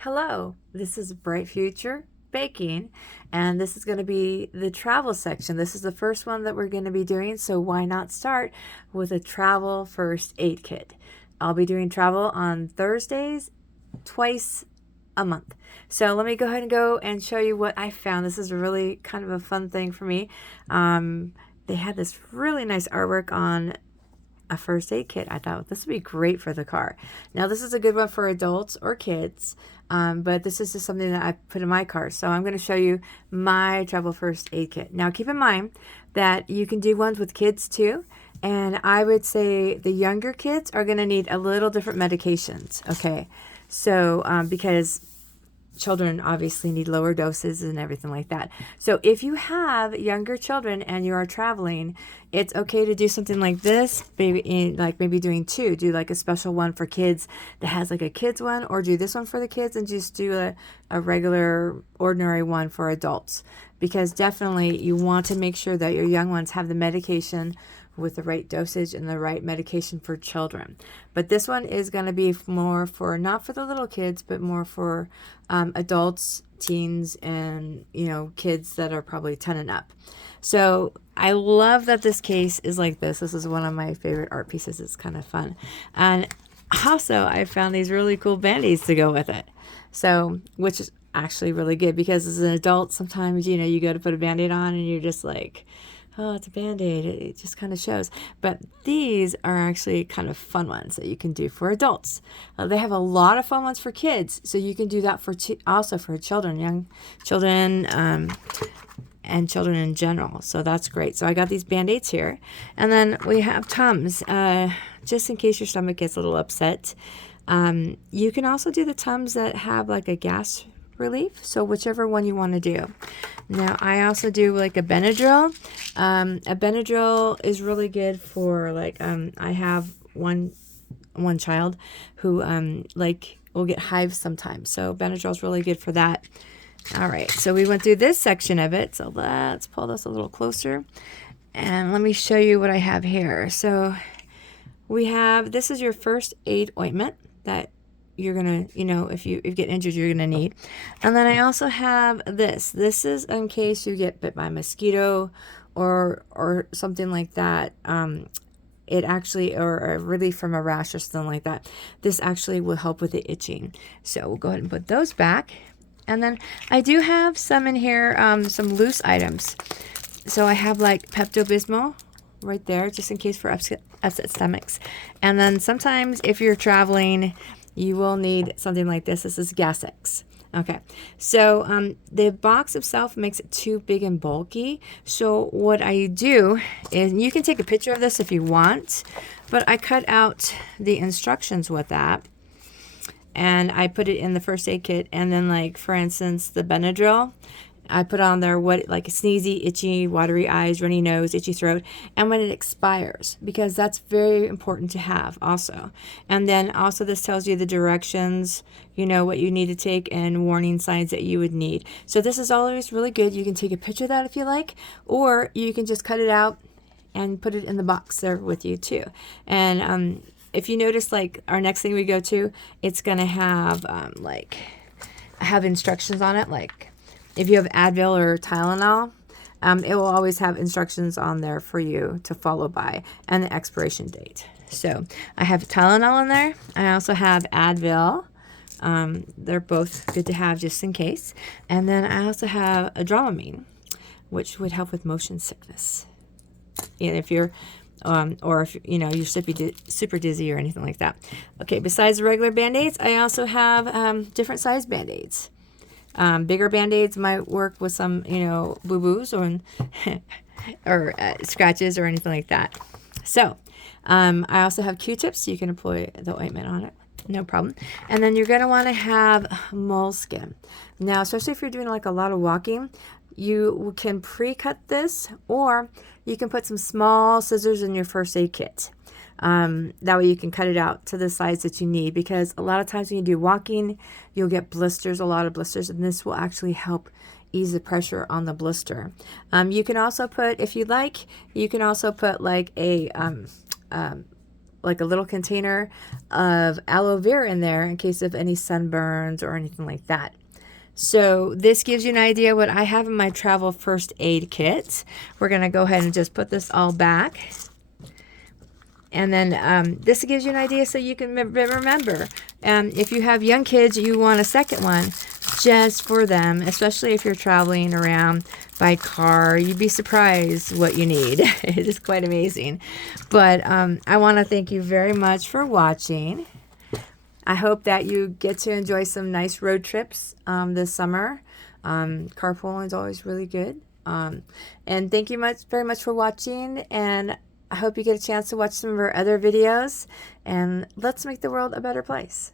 Hello, this is Bright Future Baking, and this is going to be the travel section. This is the first one that we're going to be doing, so why not start with a travel first aid kit? I'll be doing travel on Thursdays twice a month. So let me go ahead and go and show you what I found. This is really kind of a fun thing for me. They had this really nice artwork on a first aid kit. I thought this would be great for the car. Now this is a good one for adults or kids, but this is just something that I put in my car. So I'm going to show you my travel first aid kit. Now keep in mind that you can do ones with kids too. And I would say the younger kids are going to need a little different medications. Okay. So because children obviously need lower doses and everything like that. So if you have younger children and you are traveling, it's okay to do something like this, maybe doing two. Do like a special one for kids that has like a kids one, or do this one for the kids and just do a regular ordinary one for adults. Because definitely you want to make sure that your young ones have the medication with the right dosage and the right medication for children. But this one is going to be more for, not for the little kids, but more for adults, teens, and kids that are probably 10 and up. So I love that this case is like this. This is one of my favorite art pieces. It's kind of fun. And also I found these really cool band-aids to go with it. So, which is actually really good, because as an adult, sometimes, you go to put a band-aid on and you're just like, oh, it's a Band-Aid. It just kind of shows. But these are actually kind of fun ones that you can do for adults. They have a lot of fun ones for kids, so you can do that also for children, young children, and children in general. So that's great. So I got these Band-Aids here. And then we have Tums, just in case your stomach gets a little upset. You can also do the Tums that have like a gas relief, so whichever one you want to do. Now I also do like a Benadryl. A Benadryl is really good for I have one child who will get hives sometimes, so Benadryl is really good for that. All right, so we went through this section of it, so let's pull this a little closer and let me show you what I have here. So this is your first aid ointment that you're gonna, if you get injured, you're gonna need. And then I also have this. This is in case you get bit by a mosquito or something like that. It actually, or a relief from a rash or something like that. This actually will help with the itching. So we'll go ahead and put those back. And then I do have some in here, some loose items. So I have like Pepto-Bismol right there, just in case for upset stomachs. And then sometimes if you're traveling, you will need something like this. This is Gas-X. Okay, so the box itself makes it too big and bulky. So what I do is, you can take a picture of this if you want, but I cut out the instructions with that, and I put it in the first aid kit. And then, like, for instance, the Benadryl, I put on there like a sneezy, itchy, watery eyes, runny nose, itchy throat, and when it expires, because that's very important to have also. And then also this tells you the directions, what you need to take, and warning signs that you would need. So this is always really good. You can take a picture of that if you like, or you can just cut it out and put it in the box there with you too. And if you notice, like our next thing we go to, it's gonna have have instructions on it, like if you have Advil or Tylenol, it will always have instructions on there for you to follow by, and the expiration date. So I have Tylenol in there. I also have Advil. They're both good to have just in case. And then I also have a Dramamine, which would help with motion sickness. And if you're or if you're super dizzy or anything like that. Okay, besides the regular Band-Aids, I also have different size Band-Aids. Bigger Band-Aids might work with some, boo-boos or scratches or anything like that. So I also have Q-tips, so you can apply the ointment on it. No problem. And then you're going to want to have moleskin. Now, especially if you're doing like a lot of walking, you can pre-cut this, or you can put some small scissors in your first aid kit. That way you can cut it out to the size that you need, because a lot of times when you do walking, you'll get blisters, a lot of blisters, and this will actually help ease the pressure on the blister. You can also put, if you like, you can also put like a like a little container of aloe vera in there in case of any sunburns or anything like that. So this gives you an idea what I have in my travel first aid kit. We're going to go ahead and just put this all back. And then this gives you an idea so you can remember. If you have young kids, you want a second one just for them, especially if you're traveling around by car. You'd be surprised what you need. It is quite amazing. But I want to thank you very much for watching. I hope that you get to enjoy some nice road trips this summer. Carpooling is always really good. And thank you very much for watching. And I hope you get a chance to watch some of our other videos. And let's make the world a better place.